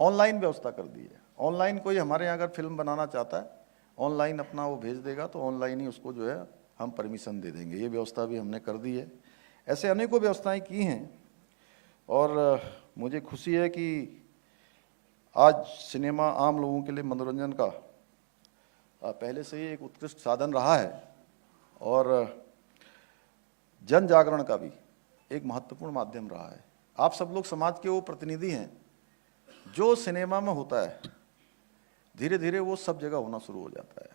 ऑनलाइन व्यवस्था कर दी है। ऑनलाइन कोई हमारे यहाँ अगर फिल्म बनाना चाहता है, ऑनलाइन अपना वो भेज देगा तो ऑनलाइन ही उसको जो है हम परमिशन दे देंगे। ये व्यवस्था भी हमने कर दी है। ऐसे अनेकों व्यवस्थाएं की हैं। और मुझे खुशी है कि आज सिनेमा आम लोगों के लिए मनोरंजन का पहले से ही एक उत्कृष्ट साधन रहा है और जन जागरण का भी एक महत्वपूर्ण माध्यम रहा है। आप सब लोग समाज के वो प्रतिनिधि हैं। जो सिनेमा में होता है धीरे धीरे वो सब जगह होना शुरू हो जाता है।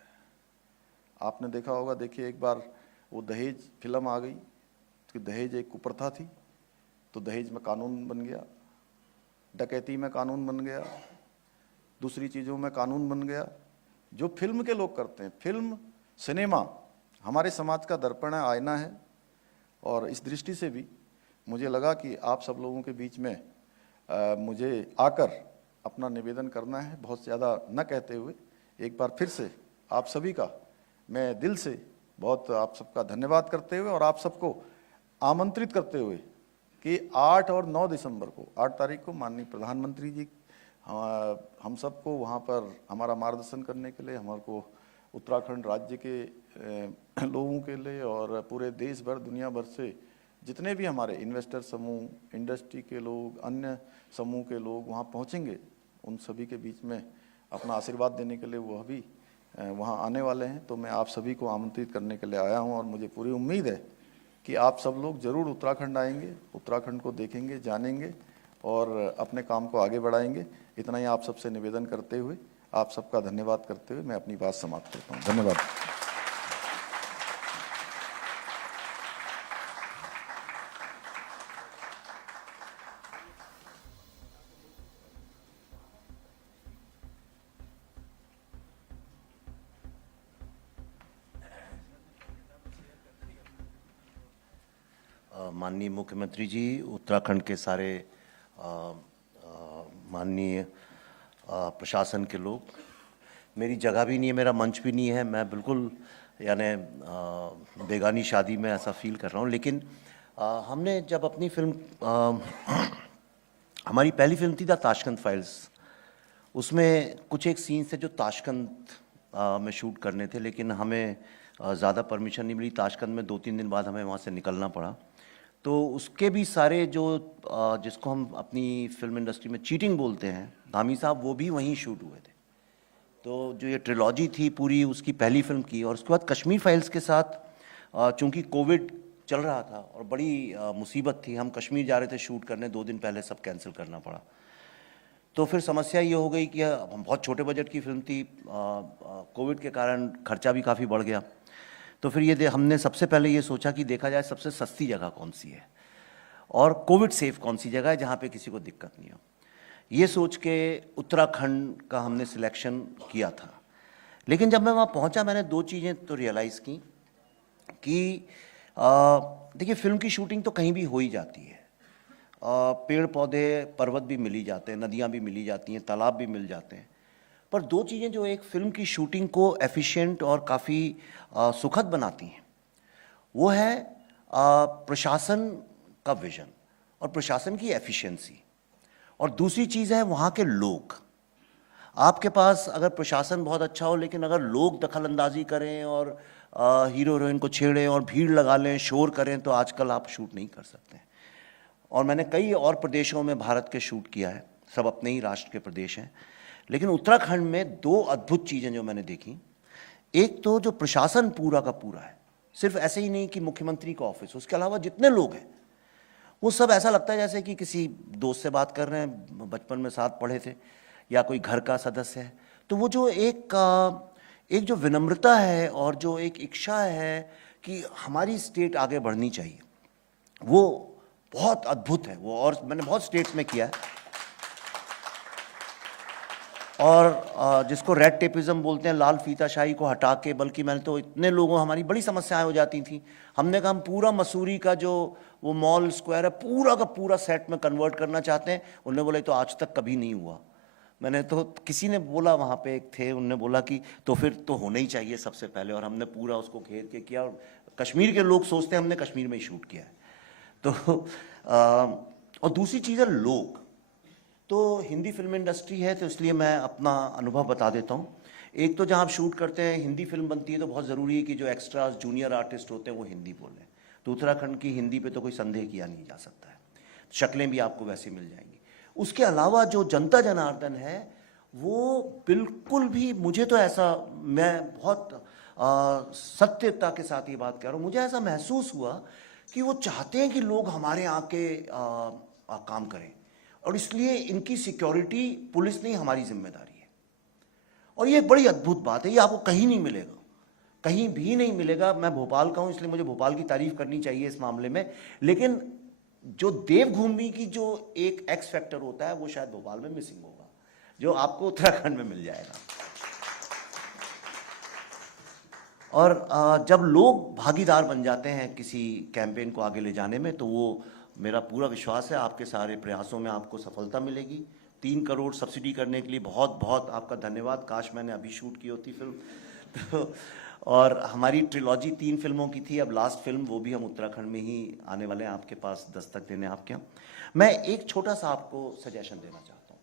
आपने देखा होगा, देखिए एक बार वो दहेज फिल्म आ गई कि दहेज एक कुप्रथा थी, तो दहेज में कानून बन गया, डकैती में कानून बन गया, दूसरी चीज़ों में कानून बन गया। जो फिल्म के लोग करते हैं, फिल्म सिनेमा हमारे समाज का दर्पण है, आईना है। और इस दृष्टि से भी मुझे लगा कि आप सब लोगों के बीच में मुझे आकर अपना निवेदन करना है, बहुत ज़्यादा न कहते हुए। एक बार फिर से आप सभी का मैं दिल से बहुत आप सबका धन्यवाद करते हुए और आप सबको आमंत्रित करते हुए कि 8 और 9 दिसंबर को, 8 तारीख को माननीय प्रधानमंत्री जी हम सबको वहाँ पर हमारा मार्गदर्शन करने के लिए, हमारे को उत्तराखंड राज्य के लोगों के लिए और पूरे देश भर, दुनिया भर से जितने भी हमारे इन्वेस्टर समूह, इंडस्ट्री के लोग, अन्य समूह के लोग वहाँ पहुँचेंगे, उन सभी के बीच में अपना आशीर्वाद देने के लिए वह भी वहाँ आने वाले हैं। तो मैं आप सभी को आमंत्रित करने के लिए आया हूँ और मुझे पूरी उम्मीद है कि आप सब लोग ज़रूर उत्तराखंड आएंगे, उत्तराखंड को देखेंगे, जानेंगे और अपने काम को आगे बढ़ाएंगे। इतना ही आप सबसे निवेदन करते हुए, आप सबका धन्यवाद करते हुए मैं अपनी बात समाप्त करता हूँ। धन्यवाद। माननीय मुख्यमंत्री जी, उत्तराखंड के सारे माननीय प्रशासन के लोग, मेरी जगह भी नहीं है, मेरा मंच भी नहीं है, मैं बिल्कुल यानी बेगानी शादी में ऐसा फील कर रहा हूँ। लेकिन हमने जब अपनी फिल्म हमारी पहली फिल्म थी द ताशकंद फाइल्स, उसमें कुछ एक सीन्स थे जो ताशकंद में शूट करने थे, लेकिन हमें ज़्यादा परमिशन नहीं मिली। ताशकंद में 2-3 दिन बाद हमें वहाँ से निकलना पड़ा। तो उसके भी सारे जो जिसको हम अपनी फिल्म इंडस्ट्री में चीटिंग बोलते हैं, धामी साहब, वो भी वहीं शूट हुए थे। तो जो ये ट्रिलॉजी थी पूरी, उसकी पहली फिल्म की। और उसके बाद कश्मीर फाइल्स के साथ चूँकि कोविड चल रहा था और बड़ी मुसीबत थी, हम कश्मीर जा रहे थे शूट करने, 2 दिन पहले सब कैंसिल करना पड़ा। तो फिर समस्या ये हो गई कि हम बहुत छोटे बजट की फिल्म थी, कोविड के कारण खर्चा भी काफ़ी बढ़ गया। तो फिर हमने सबसे पहले ये सोचा कि देखा जाए सबसे सस्ती जगह कौन सी है। और कोविड सेफ कौन सी जगह है जहाँ पे किसी को दिक्कत नहीं हो। ये सोच के उत्तराखंड का हमने सिलेक्शन किया था। लेकिन जब मैं वहाँ पहुँचा मैंने दो चीज़ें तो रियलाइज़ की कि देखिए फिल्म की शूटिंग तो कहीं भी हो ही जाती है, पेड़ पौधे पर्वत भी मिल ही जाते हैं, नदियाँ भी मिल ही जाती हैं, तालाब भी मिल जाते हैं, पर दो चीज़ें जो एक फिल्म की शूटिंग को एफिशिएंट और काफ़ी सुखद बनाती हैं वो है प्रशासन का विजन और प्रशासन की एफिशिएंसी, और दूसरी चीज़ है वहाँ के लोग। आपके पास अगर प्रशासन बहुत अच्छा हो लेकिन अगर लोग दखल अंदाजी करें और हीरो हीरोइन को छेड़ें और भीड़ लगा लें, शोर करें, तो आजकल आप शूट नहीं कर सकते। और मैंने कई और प्रदेशों में भारत के शूट किया है, सब अपने ही राष्ट्र के प्रदेश हैं, लेकिन उत्तराखंड में दो अद्भुत चीज़ें जो मैंने देखी, एक तो जो प्रशासन पूरा का पूरा है, सिर्फ ऐसे ही नहीं कि मुख्यमंत्री का ऑफिस, उसके अलावा जितने लोग हैं वो सब ऐसा लगता है जैसे कि किसी दोस्त से बात कर रहे हैं, बचपन में साथ पढ़े थे, या कोई घर का सदस्य है। तो वो जो एक जो विनम्रता है और जो एक इच्छा है कि हमारी स्टेट आगे बढ़नी चाहिए, वो बहुत अद्भुत है वो, और मैंने बहुत स्टेट्स में किया है। और जिसको रेड टेपिज्म बोलते हैं, लाल फीताशाही को हटा के, बल्कि मैंने तो इतने लोगों, हमारी बड़ी समस्याएं हो जाती थी, हमने कहा हम पूरा मसूरी का जो वो मॉल स्क्वायर है पूरा का पूरा सेट में कन्वर्ट करना चाहते हैं। उन्होंने बोला तो आज तक कभी नहीं हुआ। मैंने तो, किसी ने बोला, वहाँ पे एक थे, उनने बोला कि तो फिर तो होना ही चाहिए सबसे पहले, और हमने पूरा उसको घेर के किया। और कश्मीर के लोग सोचते हैं हमने कश्मीर में ही शूट किया है। तो और दूसरी चीज़ है लोग, तो हिंदी फिल्म इंडस्ट्री है तो इसलिए मैं अपना अनुभव बता देता हूँ। एक तो जहाँ आप शूट करते हैं, हिंदी फिल्म बनती है तो बहुत ज़रूरी है कि जो एक्स्ट्रास जूनियर आर्टिस्ट होते हैं वो हिंदी बोलें। तो उत्तराखंड की हिंदी पे तो कोई संदेह किया नहीं जा सकता है, शक्लें भी आपको वैसे मिल जाएंगी। उसके अलावा जो जनता जनार्दन है वो बिल्कुल भी, मुझे तो ऐसा, मैं बहुत सत्यता के साथ ये बात कह रहा हूँ, मुझे ऐसा महसूस हुआ कि वो चाहते हैं कि लोग हमारे यहाँ के काम करें, और इसलिए इनकी सिक्योरिटी पुलिस नहीं, हमारी जिम्मेदारी है। और ये बड़ी अद्भुत बात है, ये आपको कहीं नहीं मिलेगा, कहीं भी नहीं मिलेगा। मैं भोपाल का हूँ इसलिए मुझे भोपाल की तारीफ करनी चाहिए इस मामले में, लेकिन जो देवभूमि की जो एक एक्स फैक्टर होता है वो शायद भोपाल में मिसिंग होगा, जो आपको उत्तराखंड में मिल जाएगा। और जब लोग भागीदार बन जाते हैं किसी कैंपेन को आगे ले जाने में, तो वो, मेरा पूरा विश्वास है आपके सारे प्रयासों में आपको सफलता मिलेगी। 3 करोड़ सब्सिडी करने के लिए बहुत बहुत आपका धन्यवाद। काश मैंने अभी शूट की होती फिल्म। तो और हमारी ट्रिलॉजी 3 फिल्मों की थी, अब लास्ट फिल्म वो भी हम उत्तराखंड में ही आने वाले हैं आपके पास दस्तक देने आपके यहाँ। मैं एक छोटा सा आपको सजेशन देना चाहता हूँ।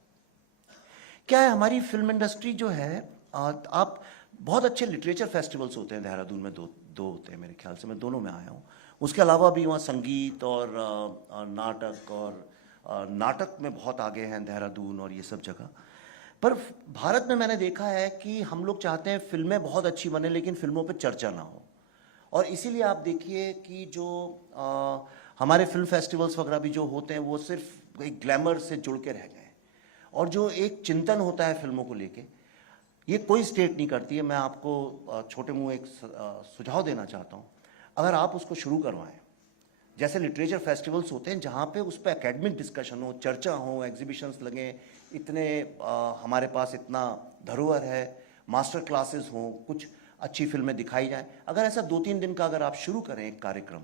क्या है, हमारी फिल्म इंडस्ट्री जो है, आप बहुत अच्छे लिटरेचर फेस्टिवल्स होते हैं देहरादून में, दो होते हैं मेरे ख्याल से, मैं दोनों में आया हूँ। उसके अलावा भी वहाँ संगीत और नाटक, और नाटक में बहुत आगे हैं देहरादून और ये सब जगह। पर भारत में मैंने देखा है कि हम लोग चाहते हैं फिल्में बहुत अच्छी बने लेकिन फिल्मों पे चर्चा ना हो, और इसीलिए आप देखिए कि जो हमारे फिल्म फेस्टिवल्स वगैरह भी जो होते हैं वो सिर्फ एक ग्लैमर से जुड़ के रह गए, और जो एक चिंतन होता है फिल्मों को लेके, ये कोई स्टेट नहीं करती है। मैं आपको छोटे मुँह एक सुझाव देना चाहता हूँ, अगर आप उसको शुरू करवाएं, जैसे लिटरेचर फेस्टिवल्स होते हैं जहाँ पे उस पर एकेडमिक डिस्कशन हो, चर्चा हो, एग्जीबिशंस लगें, इतने हमारे पास इतना धरोहर है, मास्टर क्लासेस हों, कुछ अच्छी फिल्में दिखाई जाएं, अगर ऐसा 2-3 दिन का अगर आप शुरू करें एक कार्यक्रम,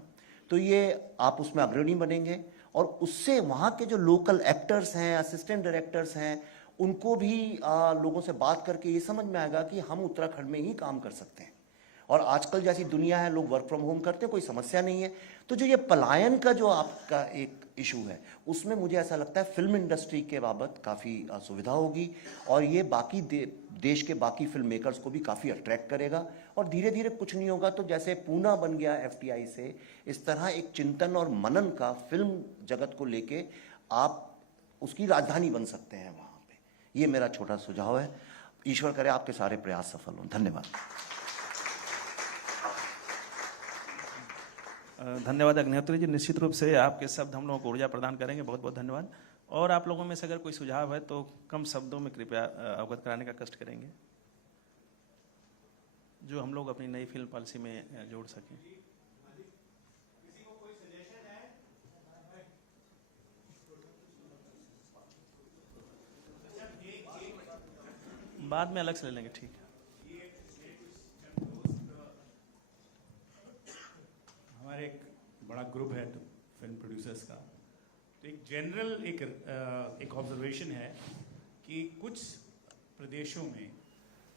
तो ये आप उसमें अग्रणी बनेंगे, और उससे वहाँ के जो लोकल एक्टर्स हैं, असिस्टेंट डायरेक्टर्स हैं, उनको भी लोगों से बात करके ये समझ में आएगा कि हम उत्तराखंड में ही काम कर सकते हैं। और आजकल जैसी दुनिया है, लोग वर्क फ्रॉम होम करते हैं, कोई समस्या नहीं है। तो जो ये पलायन का जो आपका एक इशू है, उसमें मुझे ऐसा लगता है फिल्म इंडस्ट्री के बाबत काफ़ी सुविधा होगी, और ये बाकी देश के बाकी फिल्म मेकर्स को भी काफ़ी अट्रैक्ट करेगा। और धीरे धीरे कुछ नहीं होगा तो जैसे पूना बन गया FTI से, इस तरह एक चिंतन और मनन का फिल्म जगत को लेके आप उसकी राजधानी बन सकते हैं वहाँ पे। ये मेरा छोटा सुझाव है। ईश्वर करे आपके सारे प्रयास सफल हों। धन्यवाद। धन्यवाद अग्निहोत्री जी, निश्चित रूप से आपके शब्द हम लोगों को ऊर्जा प्रदान करेंगे। बहुत बहुत धन्यवाद। और आप लोगों में से अगर कोई सुझाव है तो कम शब्दों में कृपया अवगत कराने का कष्ट करेंगे, जो हम लोग अपनी नई फिल्म पॉलिसी में जोड़ सकें। बाद में अलग से ले लेंगे, ठीक है। हमारे एक बड़ा ग्रुप है फिल्म प्रोड्यूसर्स का, तो एक जनरल एक ऑब्जर्वेशन है कि कुछ प्रदेशों में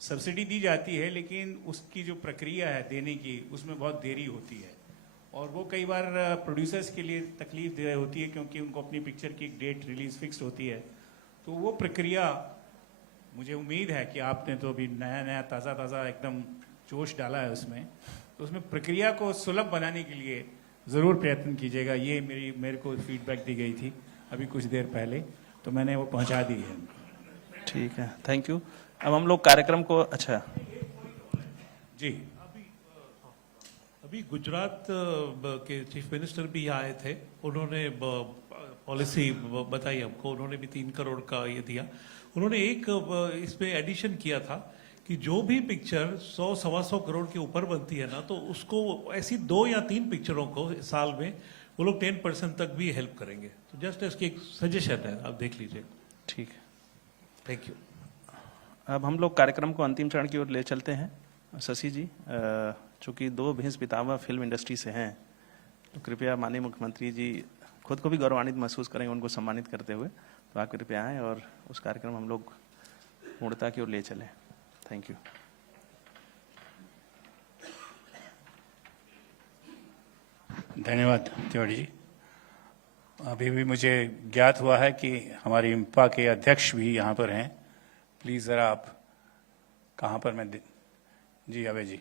सब्सिडी दी जाती है, लेकिन उसकी जो प्रक्रिया है देने की, उसमें बहुत देरी होती है, और वो कई बार प्रोड्यूसर्स के लिए तकलीफ देह होती है, क्योंकि उनको अपनी पिक्चर की एक डेट रिलीज फिक्स्ड होती है। तो वो प्रक्रिया, मुझे उम्मीद है कि आपने तो अभी नया नया ताज़ा एकदम जोश डाला है उसमें, तो उसमें प्रक्रिया को सुलभ बनाने के लिए ज़रूर प्रयत्न कीजिएगा। ये मेरे को फीडबैक दी गई थी अभी कुछ देर पहले, तो मैंने वो पहुंचा दी है। ठीक है, थैंक यू। अब हम लोग कार्यक्रम को, अच्छा जी, अभी गुजरात के चीफ मिनिस्टर भी आए थे, उन्होंने पॉलिसी बताई हमको, उन्होंने भी 3 करोड़ का ये दिया। उन्होंने एक इसमें एडिशन किया था कि जो भी पिक्चर 100-125 करोड़ के ऊपर बनती है ना, तो उसको ऐसी 2 या 3 पिक्चरों को साल में वो लोग 10% तक भी हेल्प करेंगे। तो जस्ट इसकी एक सजेशन है, आप देख लीजिए। ठीक है, थैंक यू। अब हम लोग कार्यक्रम को अंतिम चरण की ओर ले चलते हैं। शशि जी, चूँकि 2 भैंस पितामह फिल्म इंडस्ट्री से हैं, तो कृपया माननीय मुख्यमंत्री जी खुद को भी गौरवान्वित महसूस करेंगे उनको सम्मानित करते हुए, तो आप कृपया आएँ और उस कार्यक्रम हम लोग पूर्णता की ओर ले चलें। Thank you. धन्यवाद तिवारी जी। अभी भी मुझे ज्ञात हुआ है कि हमारी इंपा के अध्यक्ष भी यहाँ पर हैं। प्लीज़ ज़रा आप, कहाँ पर मैं जी अभय जी,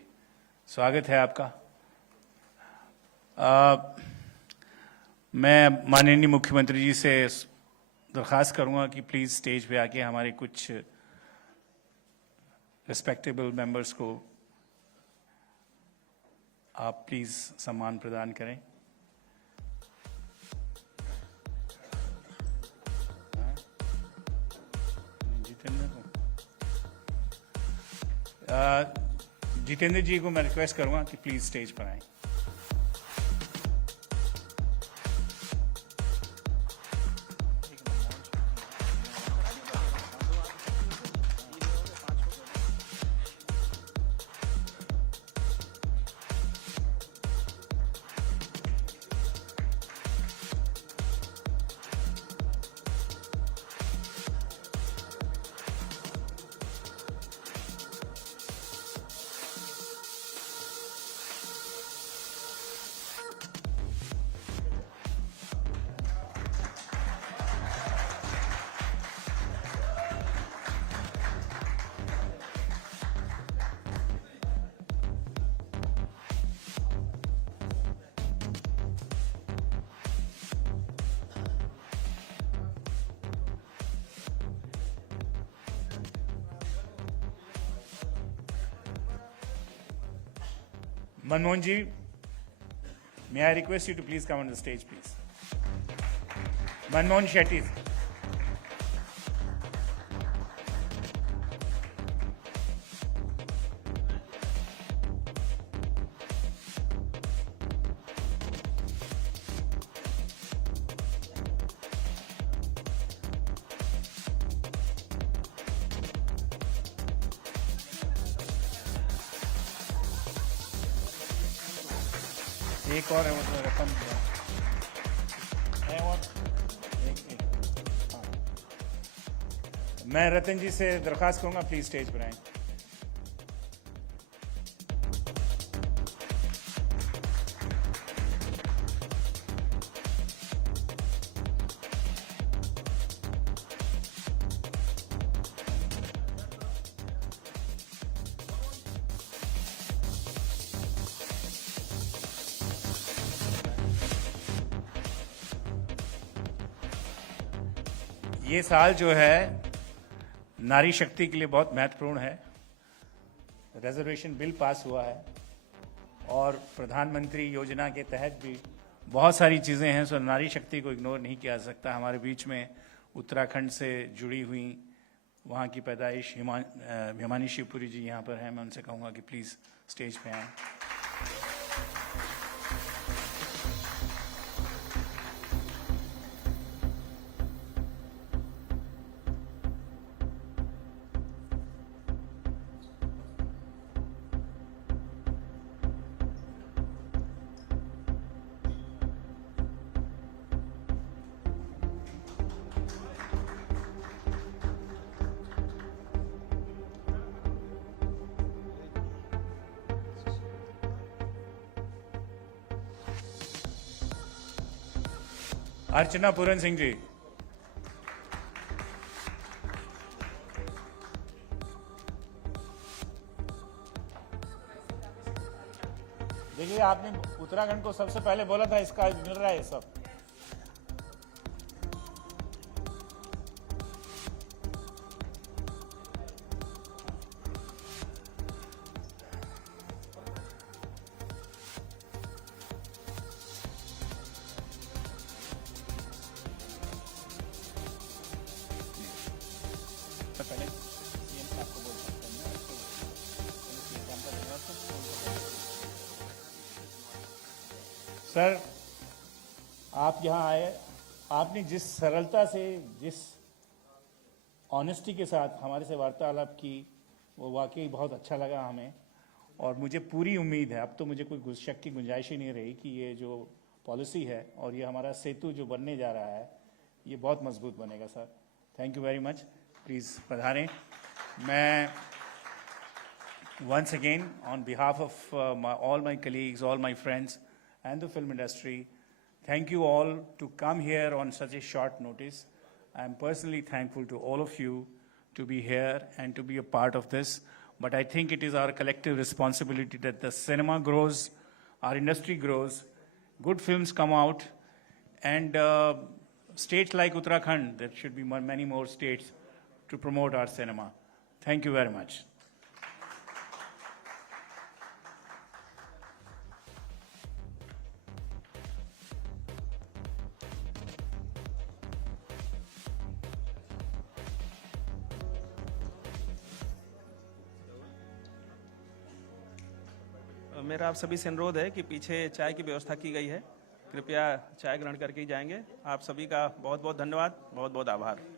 स्वागत है आपका। मैं माननीय मुख्यमंत्री जी से दरख्वास्त करूँगा कि प्लीज़ स्टेज पे आके हमारे कुछ रिस्पेक्टेबल मेंबर्स को आप प्लीज़ सम्मान प्रदान करें। जितेंद्र जी को मैं रिक्वेस्ट करूंगा कि प्लीज स्टेज पर आएं। Manmohan ji, may I request you to please come on the stage, please. Manmohan Shetty. एक और है, मतलब रकम है और एक। हाँ, मैं रतन जी से दरख्वास्त करूंगा प्लीज स्टेज पर आएं। ये साल जो है नारी शक्ति के लिए बहुत महत्वपूर्ण है। रिजर्वेशन बिल पास हुआ है और प्रधानमंत्री योजना के तहत भी बहुत सारी चीज़ें हैं, सो नारी शक्ति को इग्नोर नहीं किया जा सकता। हमारे बीच में उत्तराखंड से जुड़ी हुई, वहाँ की पैदाइश हिमानी शिवपुरी जी यहाँ पर हैं। मैं उनसे कहूँगा कि प्लीज़ स्टेज पे आएँ। अर्चना पूरन सिंह जी। देखिए, आपने उत्तराखंड को सबसे पहले बोला था, इसका मिल रहा है सब। पहले सीएम साहब को बोल सकते हैं ना, सर, आप यहाँ आए, आपने जिस सरलता से, जिस ऑनेस्टी के साथ हमारे से वार्तालाप की, वो वाकई बहुत अच्छा लगा हमें। और मुझे पूरी उम्मीद है, अब तो मुझे कोई शक की गुंजाइश ही नहीं रही कि ये जो पॉलिसी है और ये हमारा सेतु जो बनने जा रहा है, ये बहुत मजबूत बनेगा sir. Thank you very much. Please पधारें। मैं once again, on behalf of all my colleagues, all my friends and the film industry, thank you all to come here on such a short notice. I am personally thankful to all of you to be here and to be a part of this. But I think it is our collective responsibility that the cinema grows, our industry grows, good films come out, and states like Uttarakhand, there should be many more states to promote our cinema. Thank you very much. मेरा आप सभी से अनुरोध है कि पीछे चाय की व्यवस्था की गई है, कृपया चाय ग्रहण करके ही जाएंगे। आप सभी का बहुत बहुत धन्यवाद, बहुत बहुत आभार।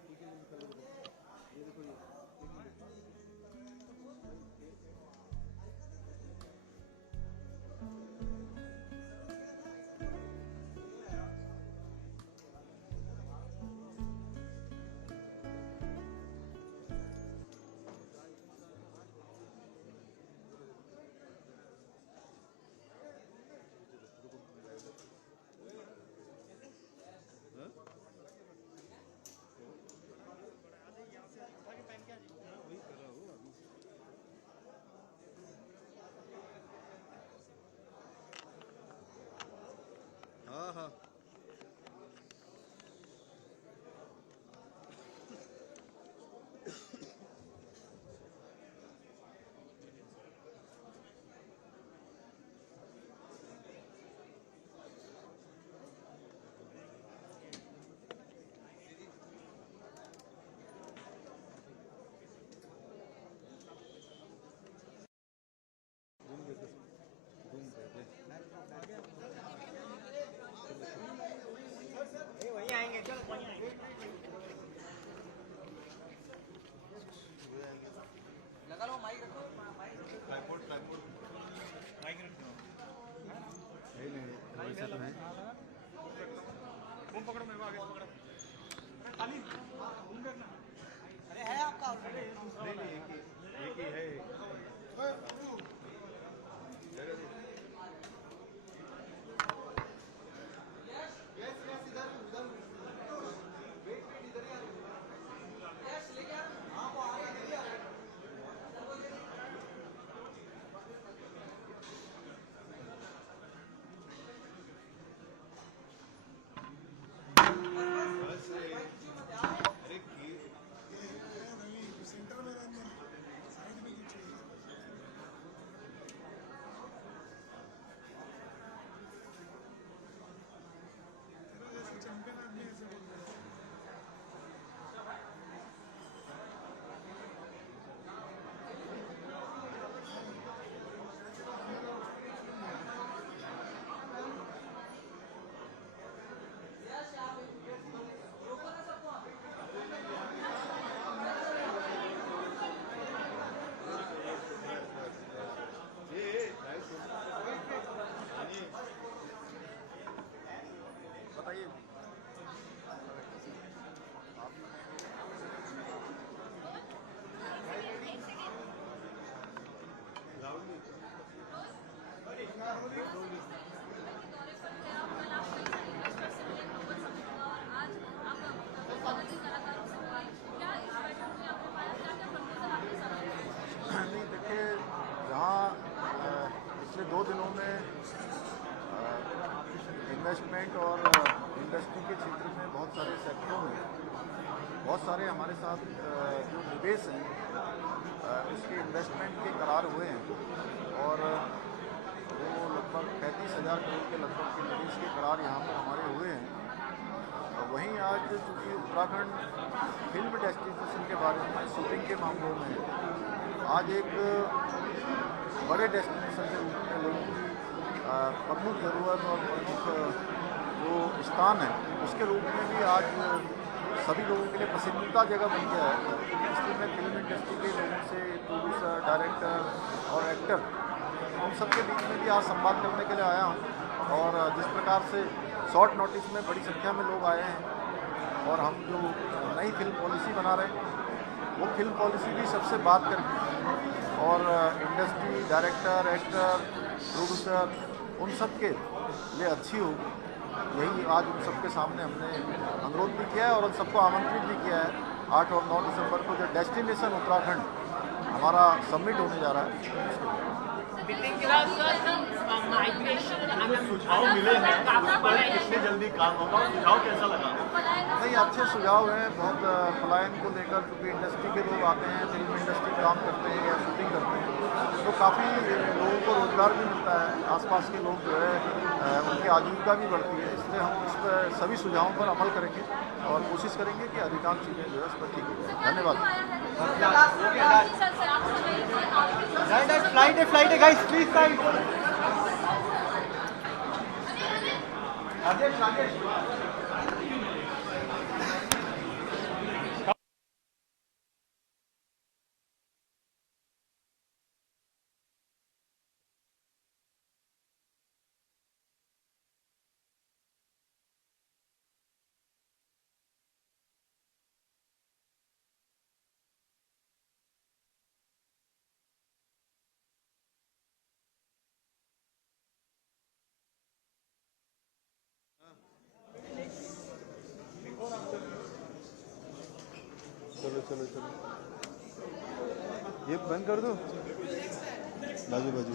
2 दिनों में इन्वेस्टमेंट और इंडस्ट्री के क्षेत्र में बहुत सारे सेक्टरों में बहुत सारे हमारे साथ जो निवेश हैं उसके इन्वेस्टमेंट के करार हुए हैं और वो लगभग 35,000 करोड़ के लगभग के निवेश के करार यहाँ पर हमारे हुए हैं। और वहीं आज चूँकि उत्तराखंड फिल्म डेस्टिनेशन के बारे में शूटिंग के मामलों में आज एक बड़े डेस्टिनेशन के रूप में लोगों की प्रमुख ज़रूरत और प्रमुख जो स्थान है उसके रूप में भी आज सभी लोगों के लिए पसंदीदा जगह बन गया है। इसलिए मैं फिल्म इंडस्ट्री के लोगों से प्रोड्यूसर, डायरेक्टर और एक्टर उन सबके बीच में भी आज संवाद करने के लिए आया हूँ। और जिस प्रकार से शॉर्ट नोटिस में बड़ी संख्या में लोग आए हैं और हम जो नई फिल्म पॉलिसी बना रहे हैं वो फिल्म पॉलिसी भी सबसे बात करके और इंडस्ट्री, डायरेक्टर, एक्टर, प्रोड्यूसर उन सब के लिए अच्छी हो, यही आज उन सबके सामने हमने अनुरोध भी किया है और उन सबको आमंत्रित भी किया है। 8 और 9 दिसंबर को जो डेस्टिनेशन उत्तराखंड हमारा सबमिट होने जा रहा है सुझाव मिले हैं उस पर कितनी जल्दी काम होगा, सुझाव कैसा लगा? नहीं, अच्छे सुझाव हैं। बहुत पलायन को लेकर क्योंकि इंडस्ट्री के लोग आते हैं, फिल्म इंडस्ट्री काम करते हैं या शूटिंग करते हैं तो काफ़ी लोगों को रोज़गार भी मिलता है, आसपास के लोग जो है उनकी आजीविका भी बढ़ती है। इसलिए हम इस पर सभी सुझावों पर अमल करेंगे और कोशिश करेंगे कि अधिकांश चीज़ें जो है इस पर ठीक हो जाए। धन्यवाद। फ्लाइट है गाइस, प्लीज साइड। राजेश चलो ये बंद कर दो बाजू बाजू।